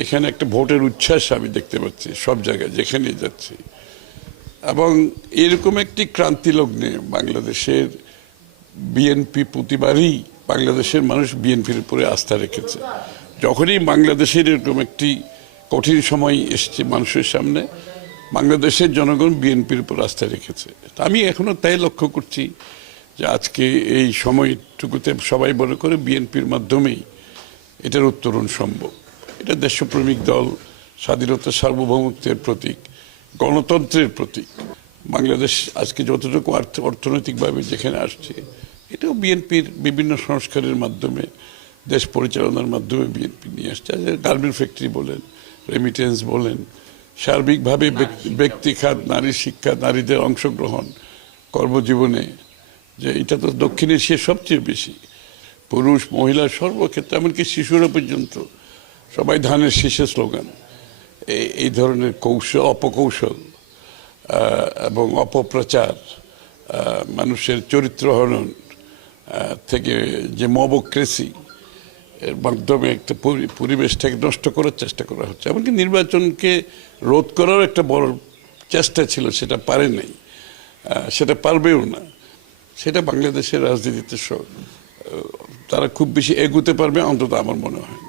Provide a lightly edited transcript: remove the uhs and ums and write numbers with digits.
এখানে একটা ভোটের উচ্ছ্বাস আমি দেখতে পাচ্ছি সব জায়গায় যেখানেই যাচ্ছি। এবং এরকম একটি ক্রান্তি লগ্নে বাংলাদেশের বিএনপি প্রতিবারই বাংলাদেশের মানুষ বিএনপির উপরে আস্থা রেখেছে। যখনই বাংলাদেশের এরকম একটি কঠিন সময় এসছে মানুষের সামনে, বাংলাদেশের জনগণ বিএনপির উপর আস্থা রেখেছে। আমি এখনো তাই লক্ষ্য করছি যে আজকে এই সময়টুকুতে সবাই মনে করে বিএনপির মাধ্যমেই এটার উত্তরণ সম্ভব। এটা দেশপ্রেমিক দল, স্বাধীনতা সার্বভৌমত্বের প্রতীক, গণতন্ত্রের প্রতীক। বাংলাদেশ আজকে যতটুকু অর্থনৈতিকভাবে যেখানে আসছে, এটাও বিএনপির বিভিন্ন সংস্কারের মাধ্যমে, দেশ পরিচালনার মাধ্যমে বিএনপি নিয়ে আসছে। গার্মেন্ট ফ্যাক্টরি বলেন, রেমিটেন্স বলেন, সার্বিকভাবে ব্যক্তি খাত, নারী শিক্ষা, নারীদের অংশগ্রহণ কর্মজীবনে, যে এটা তো দক্ষিণ এশিয়ার সবচেয়ে বেশি। পুরুষ মহিলা সর্বক্ষেত্রে, এমনকি শিশুরা পর্যন্ত সবাই ধানের শীষে স্লোগান। এই ধরনের অপকৌশল এবং অপপ্রচার, মানুষের চরিত্র হনন থেকে যে মবক্রেসি এর মাধ্যমে একটা পরিবেশটাকে নষ্ট করার চেষ্টা করা হচ্ছে। এমনকি নির্বাচনকে রোধ করার একটা বড় চেষ্টা ছিল, সেটা পারে নাই, সেটা পারবেও না। সেটা বাংলাদেশের রাজনীতিতে তারা খুব বেশি এগুতে পারবে অন্তত আমার মনে হয়।